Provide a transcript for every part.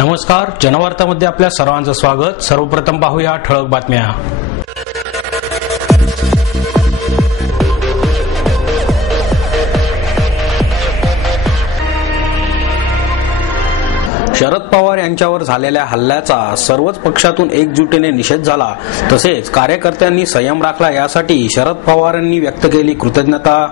नमस्कार, जनवार्तामध्ये आपल्या सर्वांचं स्वागत। सर्वप्रथम पाहूया ठळक बातम्या। शरद पवार यांच्यावर झालेल्या हल्ल्याचा सर्वच पक्षातून एकजुटीने निषेध झाला। तसेच कार्यकर्त्यांनी संयम राखला, यासाठी शरद पवारांनी व्यक्त केली कृतज्ञता।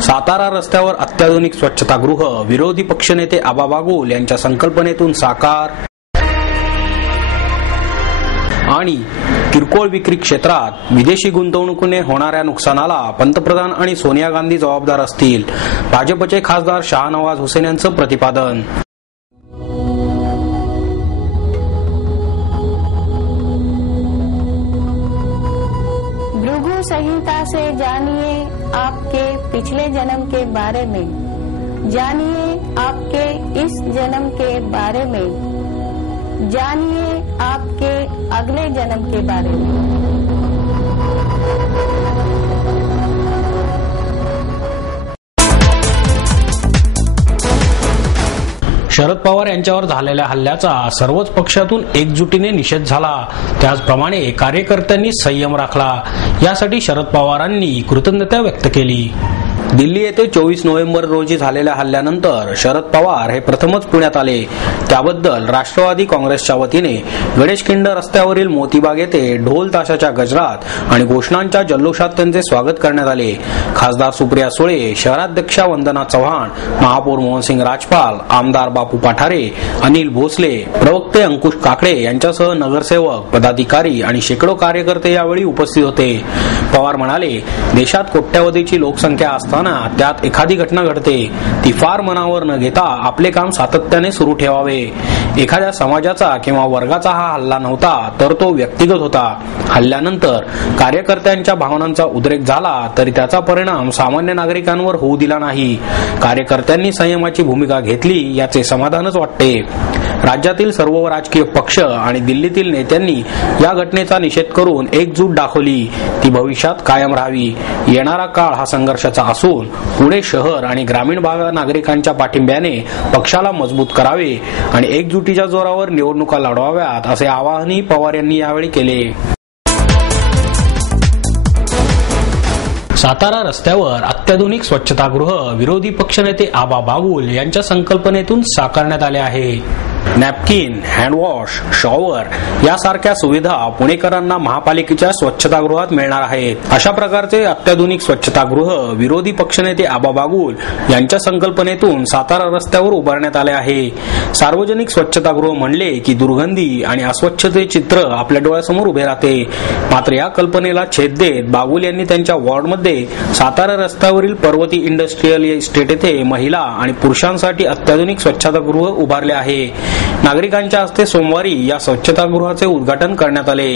सातारा रस्त्यावर अत्याधुनिक स्वच्छतागृह विरोधी पक्षनेते आबा बागुल यांच्या संकल्पनेतून साकार। आणि किरकोळ विक्री क्षेत्रात विदेशी गुंतवणुकीने होणाऱ्या नुकसानाला पंतप्रधान आणि सोनिया गांधी जबाबदार असतील, भाजपचे खासदार शाहनवाज हुसेन यांचं प्रतिपादन। भृगु संहिता से जानिए आपके पिछले जन्म के बारे में, जानिए आपके इस जन्म के बारे में, जानिए आपके अगले जन्म के बारे में। शरद पवार यांच्यावर झालेल्या हल्ल्याचा सर्वच पक्षातून एकजुटीने निषेध झाला। त्याचप्रमाणे कार्यकर्त्यांनी संयम राखला, यासाठी शरद पवारांनी कृतज्ञता व्यक्त केली। दिल्ली येथे 24 नोव्हेंबर रोजी झालेल्या हल्ल्यानंतर शरद पवार हे प्रथमच पुण्यात आले। त्याबद्दल राष्ट्रवादी काँग्रेसच्या वतीने गणेशखिंड रस्त्यावरील मोतीबाग येथे ढोल ताशाच्या गजरात आणि घोषणांच्या जल्लोषात त्यांचे स्वागत करण्यात आले। खासदार सुप्रिया सुळे, शहराध्यक्षा वंदना चव्हाण, महापौर मोहनसिंग राजपाल, आमदार बापू पाठारे, अनिल भोसले, प्रवक्ते अंकुश काकडे यांच्यासह नगरसेवक, पदाधिकारी आणि शेकडो कार्यकर्ते यावेळी उपस्थित होते। पवार म्हणाले, देशात कोट्यावधीची लोकसंख्या असताना त्यात एखादी घटना घडते, ती फार मनावर न घेता आपले काम सातत्याने सुरू ठेवावे। एखाद्या समाजाचा किंवा वर्गाचा हा हल्ला नव्हता, तर तो व्यक्तिगत होता। हल्ल्यानंतर कार्यकर्त्यांच्या भावनांचा उद्रेक झाला, तरी त्याचा परिणाम सामान्य नागरिकांवर होऊ दिला नाही। कार्यकर्त्यांनी संयमाची भूमिका घेतली, याचे समाधानच वाटते। राज्यातील सर्व राजकीय पक्ष आणि दिल्लीतील नेत्यांनी या घटनेचा निषेध करून एकजूट दाखवली, ती भविष्यात कायम राहावी। येणारा काळ हा संघर्षाचा असून पुणे शहर आणि ग्रामीण भागात नागरिकांच्या पाठिंब्याने पक्षाला मजबूत करावे आणि एकजुटीच्या जोरावर निवडणुका लढवाव्यात, असे आवाहनही पवार यांनी यावेळी केले। सातारा रस्त्यावर अत्याधुनिक स्वच्छतागृह विरोधी पक्षनेते आबा बागुल यांच्या संकल्पनेतून साकारण्यात आले आहे। नॅपकिन, हँडवॉश, शॉवर यासारख्या सुविधा पुणेकरांना महापालिकेच्या स्वच्छतागृहात मिळणार आहेत। अशा प्रकारचे अत्याधुनिक स्वच्छतागृह विरोधी पक्षनेते आबा बागुल यांच्या संकल्पनेतून सातारा रस्त्यावर उभारण्यात आले आहे। सार्वजनिक स्वच्छतागृह म्हणले की दुर्गंधी आणि अस्वच्छतेचे चित्र आपल्या डोळ्यासमोर उभे राहते। मात्र या कल्पनेला छेद देत बागुल यांनी त्यांच्या वॉर्डमध्ये सातारा रस्त्यावरील पर्वती इंडस्ट्रियल इस्टेट येथे महिला आणि पुरुषांसाठी अत्याधुनिक स्वच्छतागृह उभारले आहे। नागरिकांच्या हस्ते सोमवारी या स्वच्छतागृहाचे उद्घाटन करण्यात आले।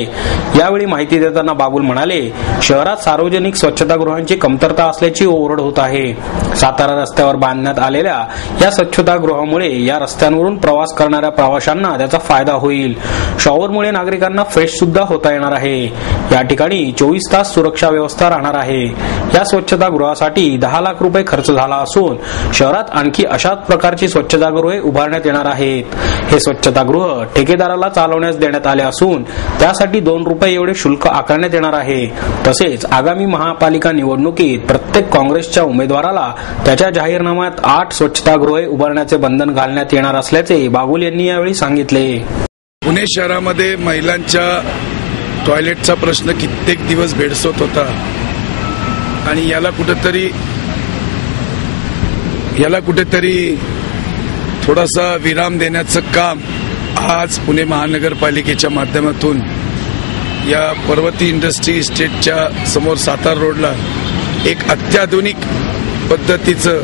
यावेळी माहिती देताना बागुल म्हणाले, शहरात सार्वजनिक स्वच्छतागृहांची कमतरता असल्याची ओरड होत आहे। सातारा रस्त्यावर बांधण्यात आलेल्या या स्वच्छतागृहामुळे या रस्त्यांवरून प्रवास करणाऱ्या प्रवाशांना त्याचा फायदा होईल। शॉवरमुळे नागरिकांना फ्रेश सुद्धा होता येणार आहे। या ठिकाणी 24 तास सुरक्षा व्यवस्था राहणार आहे। या स्वच्छतागृहासाठी 10 लाख रुपये खर्च झाला असून शहरात आणखी अशाच प्रकारची स्वच्छतागृहे उभारण्यात येणार आहेत। हे स्वच्छतागृह ठेकेदाराला चालवण्यास देण्यात आले असून त्यासाठी 2 रुपये एवढे शुल्क आकारण्यात येणार आहे। तसेच आगामी महापालिका निवडणुकीत प्रत्येक काँग्रेसच्या उमेदवाराला त्याच्या जाहीरनाम्यात 8 स्वच्छतागृहे उभारण्याचे बंधन घालण्यात येणार असल्याचे बागुल यांनी यावेळी सांगितले। पुणे शहरामध्ये महिलांच्या टॉयलेटचा प्रश्न कित्येक दिवस भेडसवत होता आणि याला कुठेतरी थोडासा विराम देण्याचं काम आज पुणे महानगरपालिकेच्या माध्यमातून या पर्वती इंडस्ट्री इस्टेटच्या समोर सातारा रोडला एक अत्याधुनिक पद्धतीचं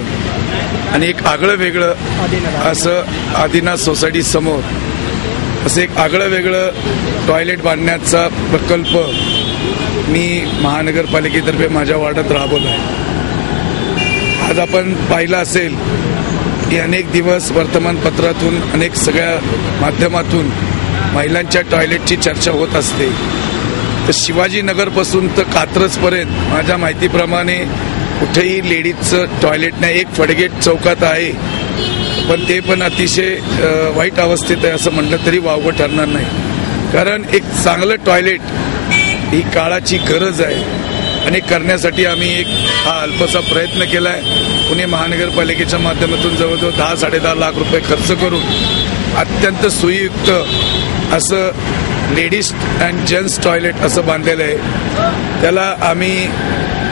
आणि एक आगळं वेगळं असं आदिनाथ सोसायटी समोर असं एक आगळं वेगळं टॉयलेट बांधण्याचा प्रकल्प मी महानगरपालिकेतर्फे माझ्या वार्डात राबवला आहे। आज आपण पाहिलं असेल की अनेक दिवस वर्तमानपत्रातून अनेक सगळ्या माध्यमातून महिलांच्या टॉयलेटची चर्चा होत असते। तर शिवाजीनगरपासून तर कात्रजपर्यंत माझ्या माहितीप्रमाणे कुठेही लेडीजचं टॉयलेट नाही। एक फडगेट चौकात आहे पण ते पण अतिशय वाईट अवस्थेत आहे असं म्हटलं तरी वावगं ठरणार नाही. कारण एक चांगलं टॉयलेट ही काळाची गरज आहे आणि करण्यासाठी आम्ही एक हा अल्पसा प्रयत्न केला आहे. पुणे महानगरपालिकेच्या माध्यमातून जवळजवळ 10-10.5 लाख रुपये खर्च करून अत्यंत सोयीयुक्त असं लेडीज अँड जेंट्स टॉयलेट असं बांधलेलं आहे. त्याला आम्ही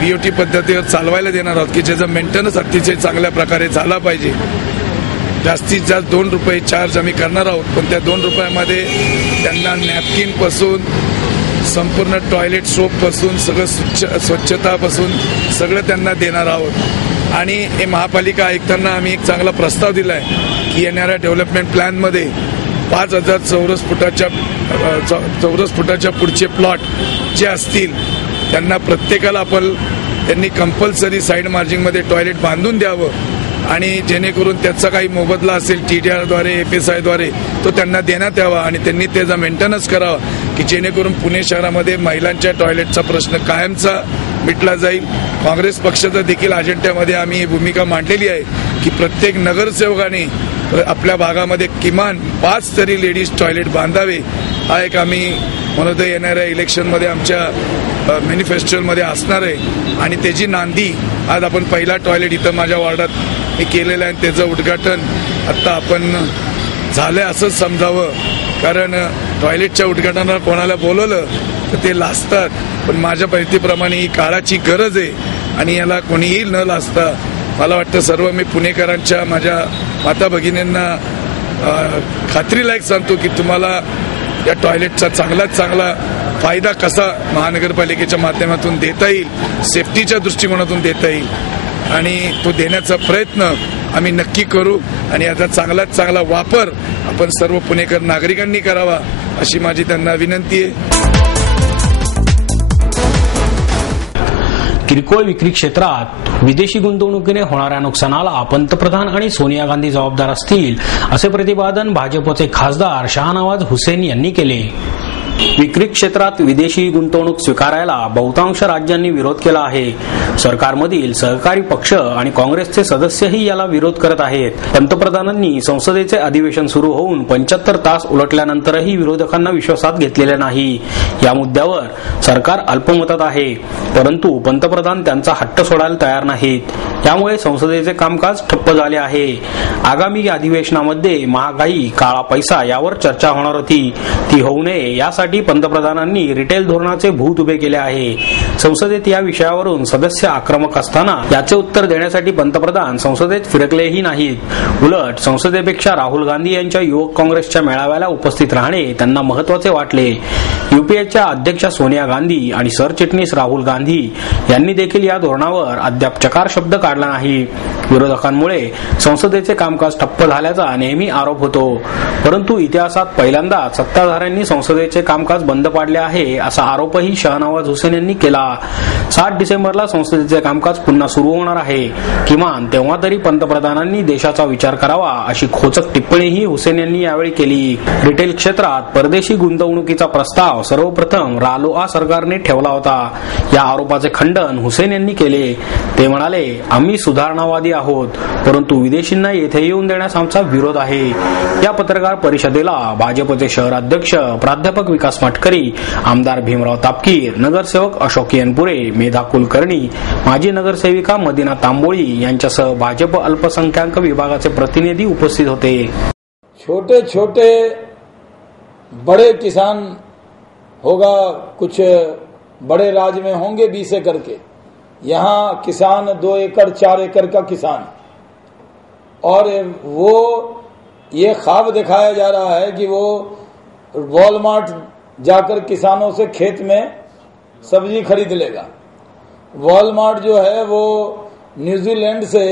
BOT पद्धतीवर चालवायला देणार आहोत की ज्याचा मेंटेनन्स अतिशय चांगल्या प्रकारे झाला पाहिजे. जास्तीत जास्त 2 रुपये चार्ज आम्ही करणार आहोत, पण त्या 2 रुपयामध्ये त्यांना नॅपकिनपासून संपूर्ण टॉयलेट सोपपासून सगळं स्वच्छतापासून सगळं त्यांना देणार आहोत. आणि महापालिका आयुक्तांना आम्ही एक चांगला प्रस्ताव दिला आहे की येणाऱ्या डेव्हलपमेंट प्लॅनमध्ये 5,000 चौरस फुटाच्या पुढचे प्लॉट जे असतील त्यांना प्रत्येकाला त्यांनी कंपल्सरी साईड मार्जिनमध्ये टॉयलेट बांधून द्यावं आणि जेणेकरून त्याचा काही मोबदला असेल TDR-द्वारे FSI-द्वारे तो त्यांना देण्यात यावा आणि त्यांनी त्याचा मेंटेनन्स करावा की जेणेकरून पुणे शहरामध्ये महिलांच्या टॉयलेटचा प्रश्न कायमचा मिटला जाईल. काँग्रेस पक्षाचा देखील अजेंड्यामध्ये आम्ही ही भूमिका मांडलेली आहे की प्रत्येक नगरसेवकाने आपल्या भागामध्ये किमान 5 तरी लेडीज टॉयलेट बांधावे. हा एक आम्ही म्हणतो येणाऱ्या इलेक्शनमध्ये आमच्या मॅनिफेस्टोमध्ये असणार आहे आणि त्याची नांदी आज आपण पहिला टॉयलेट इथं माझ्या वॉर्डात मी केलेलं आहे. त्याचं उद्घाटन आत्ता आपण झालंय असंच समजावं, कारण टॉयलेटच्या उद्घाटनाला कोणाला बोलवलं तर ते लाजतात, पण माझ्या माहितीप्रमाणे ही काळाची गरज आहे आणि याला कोणीही न लाजता मला वाटतं सर्व मी पुणेकरांच्या माझ्या माता भगिनींना खात्रीलायक सांगतो की तुम्हाला या टॉयलेटचा चांगलात चांगला फायदा कसा महानगरपालिकेच्या माध्यमातून देता येईल, सेफ्टीच्या दृष्टिकोनातून देता येईल आणि तो देण्याचा प्रयत्न आम्ही नक्की करू आणि याचा चांगलात चांगला वापर आपण सर्व पुणेकर नागरिकांनी करावा अशी माझी त्यांना विनंती आहे. किरकोळ विक्री क्षेत्रात विदेशी गुंतवणुकीने होणाऱ्या नुकसानाला पंतप्रधान आणि सोनिया गांधी जबाबदार असतील असे प्रतिपादन भाजपचे खासदार शाहनवाज हुसेन यांनी केले. विक्री क्षेत्रात विदेशी गुंतवणूक स्वीकारायला बहुतांश राज्यांनी विरोध केला आहे. सरकारमधील सहकारी पक्ष आणि काँग्रेसचे सदस्यही याला विरोध करत आहेत. पंतप्रधानांनी संसदेचे अधिवेशन सुरू होऊन 75 तास उलटल्यानंतरही विरोधकांना विश्वासात घेतलेले नाही. या मुद्द्यावर सरकार अल्पमतात आहे, परंतु पंतप्रधान त्यांचा हट्ट सोडायला तयार नाहीत. यामुळे संसदेचे कामकाज ठप्प झाले आहे. आगामी अधिवेशनामध्ये महागाई, काळा पैसा यावर चर्चा होणार होती. ती होऊ नये यासाठी पंतप्रधानांनी रिटेल धोरणाचे भूत उभे केले आहे. संसदेत या विषयावरून सदस्य आक्रमक असताना याचे उत्तर देण्यासाठी पंतप्रधान संसदेत फिरकलेही नाहीत. उलट संसदेपेक्षा राहुल गांधी यांच्या युवक काँग्रेसच्या मेळाव्याला उपस्थित राहणे त्यांना महत्वाचे वाटले. UPAच्या अध्यक्षा सोनिया गांधी आणि सरचिटणीस राहुल गांधी यांनी देखील या धोरणावर अद्याप चकार शब्द काढला नाही. विरोधकांमुळे संसदेचे कामकाज ठप्प झाल्याचा नेहमी आरोप होतो, परंतु इतिहासात पहिल्यांदाच सत्ताधाऱ्यांनी संसदेचे कामकाज बंद पाडले आहे असा आरोपही शाहनवाज हुसेन यांनी केला. 7 डिसेंबरला संसदेचे कामकाज पुन्हा सुरू होणार आहे. किमान तेव्हा तरी पंतप्रधानांनी देशाचा विचार करावा अशी खोचक टिप्पणीही हुसेन यांनी यावेळी केली. रिटेल क्षेत्रात परदेशी गुंतवणुकीचा प्रस्ताव सर्वप्रथम रालोआ सरकारने ठेवला होता. या आरोपाचे खंडन हुसेन यांनी केले. ते म्हणाले, आम्ही सुधारणावादी आहोत, परंतु विदेशींना येथे येऊन देण्यास आमचा विरोध आहे. या पत्रकार परिषदेला भाजपचे शहराध्यक्ष प्राध्यापक विकास माटकरी, आमदार भीमराव तापकीर, नगरसेवक अशोक येनपुरे, मेधा कुलकर्णी, माजी नगरसेविका मदिना तांबोळी यांच्यासह भाजप अल्पसंख्याक विभागाचे प्रतिनिधी उपस्थित होते. छोटे छोटे बड़े किसान होगा, कुछ बड़े राज्य में होंगे 20 एकड़ के, यहाँ किसान 2 एकड़ 4 एकड़ का किसान, और वो ये ख्वाब दिखाया जा रहा है कि वो वॉलमार्ट जाकर किसानों से खेत में सब्जी खरीद लेगा. वॉलमार्ट जो है वो न्यूजीलैंड से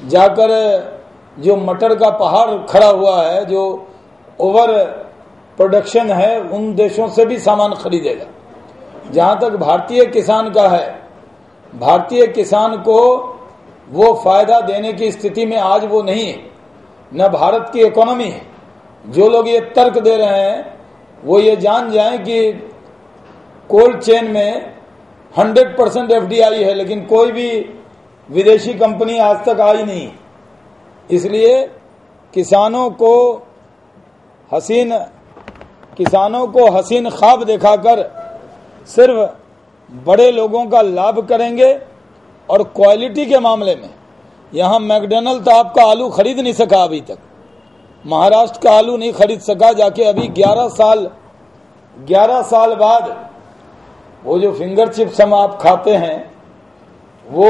जाकर जो मटर का पहाड़ खड़ा हुआ है, जो ओवर प्रोडक्शन है, उन देशों से भी सामान खरीदेगा. जहां तक भारतीय किसान का है, भारतीय किसान को वो फायदा देने की स्थिति में आज वो नहीं है, न भारत की इकोनॉमी है. जो लोग ये तर्क दे रहे हैं वो ये जान जाएं कि कोल्ड चेन में 100% FDI है, लेकिन कोई भी विदेशी कंपनी आज तक आई नहीं. इसलिए किसानों को हसीन ख्वाब दिखाकर सिर्फ बड़े लोगों का लाभ करेंगे। और क्वालिटी के मामले में यहाँ मैकडॉनल्ड तो आपका आलू खरीद नहीं सका, अभी तक महाराष्ट्र का आलू नहीं खरीद सका, जाके अभी 11 साल बाद वो जो फिंगर चिप्स हम आप खाते हैं वो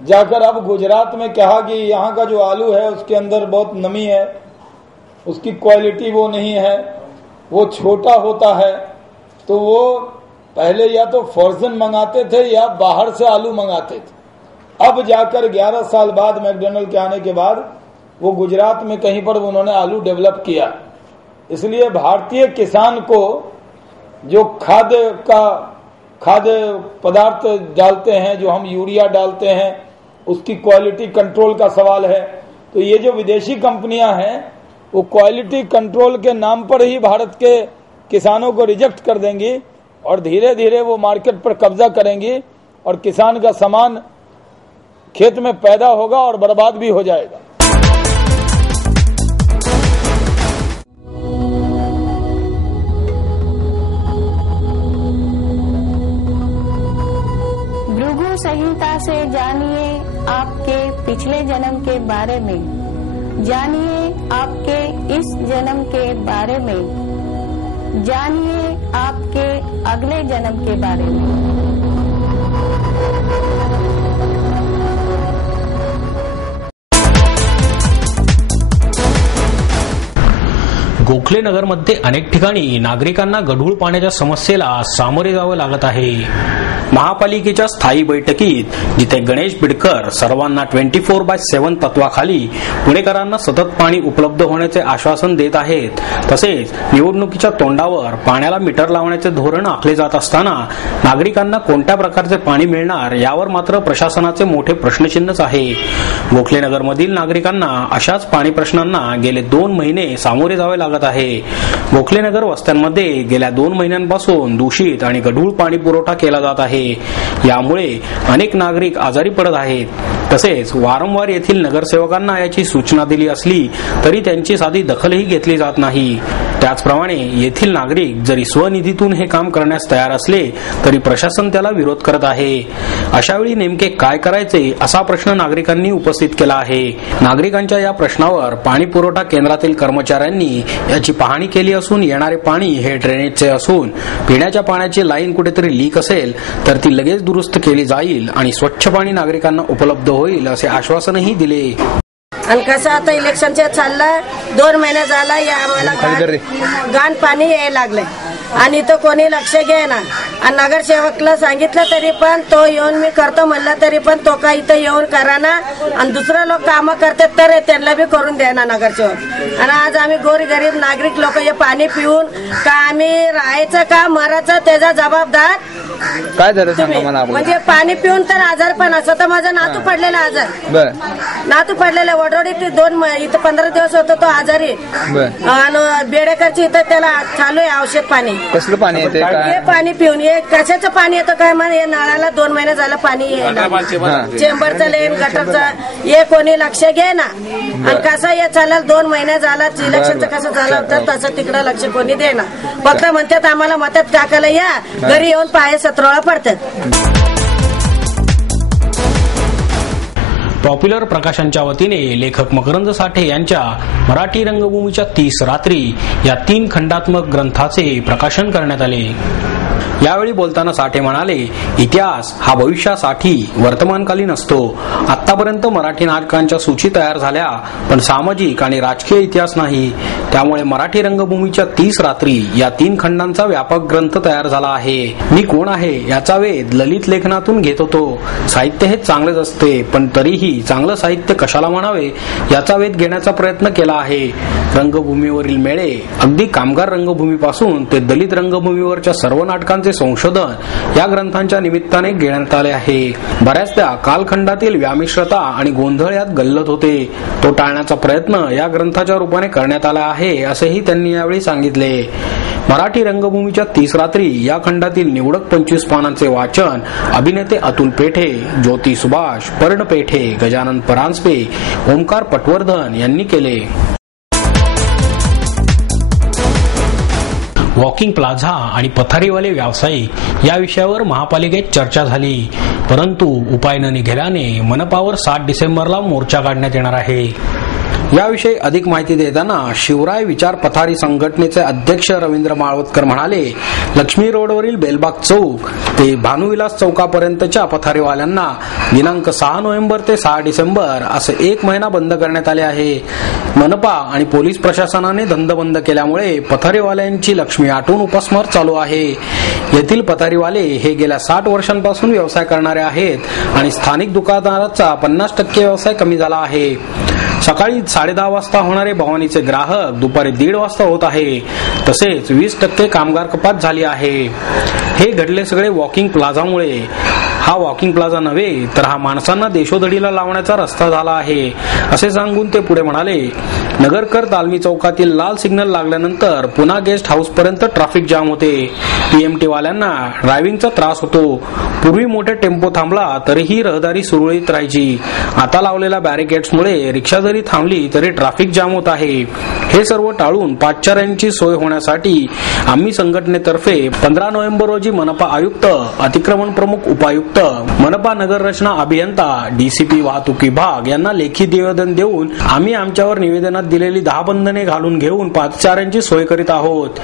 जाकर अब गुजरात में कहा कि यहाँ का जो आलू है उसके अंदर बहुत नमी है, उसकी क्वालिटी वो नहीं है, वो छोटा होता है। तो वो पहले या तो फ्रोजन मंगाते थे या बाहर से आलू मंगाते थे। अब जाकर 11 साल बाद मैकडॉनल्ड के आने के बाद वो गुजरात में कहीं पर उन्होंने आलू डेवलप किया। इसलिए भारतीय किसान को जो खाद्य पदार्थ डालते हैं, जो हम यूरिया डालते हैं, उसकी क्वालिटी कंट्रोल का सवाल है। तो ये जो विदेशी कंपनियां हैं वो क्वालिटी कंट्रोल के नाम पर ही भारत के किसानों को रिजेक्ट कर देंगी और धीरे धीरे वो मार्केट पर कब्जा करेंगी और किसान का सामान खेत में पैदा होगा और बर्बाद भी हो जाएगा। भृगु संहिता से जानिए आपके पिछले जन्म के बारे में, जानिए आपके इस जन्म के बारे में, जानिए आपके अगले जन्म के बारे में। गोखले नगरमध्ये अनेक ठिकाणी नागरिकांना गढूळ पाण्याच्या समस्येला सामोरे जावं लागत आहे। महापालिकेच्या स्थायी बैठकीत जिथे गणेश बिडकर सर्वांना 24/7 तत्वाखाली पुणेकरांना सतत पाणी उपलब्ध होण्याचे आश्वासन देत आहेत, तसेच निवडणुकीच्या तोंडावर पाण्याला मीटर लावण्याचे धोरण आखले जात असताना नागरिकांना कोणत्या प्रकारचे पाणी मिळणार यावर मात्र प्रशासनाचे मोठे प्रश्नचिन्हच आहे। गोखले नगरमधील नागरिकांना अशाच पाणी प्रश्नांना गेले 2 महिने सामोरे जावे लागत आहे। गोखले नगर वस्त्यांमध्ये गेल्या 2 महिन्यांपासून दूषित आणि गढूळ पाणी पुरवठा केला जात आहे। यामुळे अनेक नागरिक आजारी पडत आहेत। तसेच वारंवार येथील नगरसेवकांना याची सूचना दिली असली तरी त्यांची साधी दखलही घेतली जात नाही। त्याचप्रमाणे येथील नागरिक जरी स्वनिधीतून हे काम करण्यास तयार असले तरी प्रशासन त्याला विरोध करत आहे। अशावेळी नेमके काय करायचे असा प्रश्न नागरिकांनी उपस्थित केला आहे। नागरिकांच्या या प्रश्नावर पाणी पुरवठा केंद्रातील कर्मचाऱ्यांनी याची पाहणी केली असून येणारे पाणी हे ड्रेनेजचे असून पिण्याच्या पाण्याची लाईन कुठेतरी लीक असेल तर ती लगेच दुरुस्त केली जाईल आणि स्वच्छ पाणी नागरिकांना उपलब्ध होईल असे आश्वासनही दिले। आणि कसं आता इलेक्शनचे चाललंय, 2 महिने झाला या आम्हाला घाण पाणी यायला लागलंय आणि तो कोणी लक्ष घेईना। आणि नगरसेवकला सांगितलं तरी पण तो येऊन मी करतो म्हणला तरी पण तो काय इथं येऊन करा ना आणि दुसरे लोक काम करतात तर त्यांना बी करून द्या ना नगरसेवक। आणि आज आम्ही गोरगरीब नागरिक लोक हे पाणी पिऊन का आम्ही राहायचं का मरायचं त्याचा जबाबदार काय झालं सांगा मला। म्हणजे पाणी पिऊन तर आजार पण असं तर माझा नातू पडलेला आजार, नातू पडलेला वडोडीत 2 इथं 15 दिवस होतो तो आजारी आणि बेडेकरची इथं त्याला चालू आहे औषध पाणी। कसलं पाणी येते हे पाणी पिऊन हे कशाचं पाणी येतं काय म्हणे नळाला 2 महिने झालं पाणी चेंबरचं लेन गटरचं हे कोणी लक्ष घे ना। आणि कसं हे चालेल 2 महिने झाला इलेक्शनचं कसं झालं होतं तसं तिकडं लक्ष कोणी दे ना। फक्त म्हणतात आम्हाला मदत टाकायला या, घरी येऊन पाय सत्रोळा पडतात। पॉप्युलर प्रकाशनच्या वतीने लेखक मकरंद साठे यांच्या मराठी रंगभूमीच्या 30 रात्री या 3 खंडात्मक ग्रंथाचे प्रकाशन करण्यात आले। यावेळी बोलताना साठे म्हणाले, इतिहास हा भविष्यासाठी वर्तमानकालीन असतो। आतापर्यंत मराठी नाटकांच्या सूची तयार झाल्या पण सामाजिक आणि राजकीय इतिहास नाही। त्यामुळे मराठी रंगभूमीच्या 30 रात्री या 3 खंडांचा व्यापक ग्रंथ तयार झाला आहे। मी कोण आहे याचा वेध ललित लेखनातून घेत होतो। साहित्य हे चांगलेच असते पण तरीही चांगलं साहित्य कशाला म्हणावे याचा वेध घेण्याचा प्रयत्न केला आहे। रंगभूमीवरील मेळे अगदी कामगार रंगभूमीपासून ते दलित रंगभूमीवरच्या सर्व नाटक नाटकांचे संशोधन या ग्रंथांच्या निमित्ताने घेण्यात आले आहे. बऱ्याचदा कालखंडातील व्यामिश्रता आणि गोंधळ यात गल्लत होते, तो टाळण्याचा प्रयत्न या ग्रंथाच्या रूपाने करण्यात आला आहे असेही त्यांनी यावेळी सांगितले. मराठी रंगभूमीच्या 30 रात्री या खंडातील निवडक 25 पानांचे वाचन अभिनेते अतुल पेठे, ज्योती सुभाष, पर्ण पेठे, गजानन परांजपे, ओमकार पटवर्धन यांनी केले. वॉकिंग प्लाझा आणि पथारीवाले व्यावसायिक या विषयावर महापालिकेत चर्चा झाली, परंतु उपाय न निघाल्याने मनपावर 7 डिसेंबरला मोर्चा काढण्यात येणार आहे. याविषयी अधिक माहिती देताना शिवराय विचार पथारी संघटनेचे अध्यक्ष रवींद्र माळवतकर म्हणाले, लक्ष्मी रोडवरील बेलबाग चौक ते भानुविलास चौकापर्यंतच्या पथारीवाल्यांना दिनांक 6 नोव्हेंबर ते 6 डिसेंबर असे 1 महिना बंद करण्यात आले आहे. मनपा आणि पोलीस प्रशासनाने धंद बंद केल्यामुळे पथारीवाल्यांची लक्ष्मी आटून उपासमार चालू आहे. येथील पथारीवाले हे गेल्या 60 वर्षांपासून व्यवसाय करणारे आहेत आणि स्थानिक दुकानदाराचा 50% व्यवसाय कमी झाला आहे. सकाळी 10:30 वाजता होणारे भवानीचे ग्राहक दुपारी 1:30 वाजता होत आहे. तसेच 20% कामगार कपात झाली आहे. हे घडले सगळे वॉकिंग प्लाझामुळे. हा वॉकिंग प्लाझा नव्हे तर हा माणसांना देशोधडीला लावण्याचा रस्ता झाला आहे असे सांगून ते पुढे म्हणाले, नगरकर तालमी चौकातील लाल सिग्नल लागल्यानंतर पुन्हा गेस्ट हाऊस पर्यंत ट्रॅफिक जाम होते. पीएमटी वाल्यांना ड्रायव्हिंगचा त्रास होतो. पूर्वी मोठे टेम्पो थांबला तरीही रहदारी सुरळीत राहायची. आता लावलेल्या बॅरिकेड्समुळे रिक्षा जरी थांबली तरी ट्रॅफिक जाम होत आहे. हे सर्व टाळून पादचाऱ्यांची सोय होण्यासाठी आम्ही संघटनेतर्फे 15 नोव्हेंबर रोजी मनपा आयुक्त, अतिक्रमण प्रमुख उपायुक्त, मनपा नगर रचना अभियंता, डीसीपी वाहतूक विभाग यांना लेखी निवेदन देऊन आम्ही आमच्यावर निवेदनात दिलेली 10 बंधने घालून घेऊन पादचाऱ्यांची सोय करीत आहोत.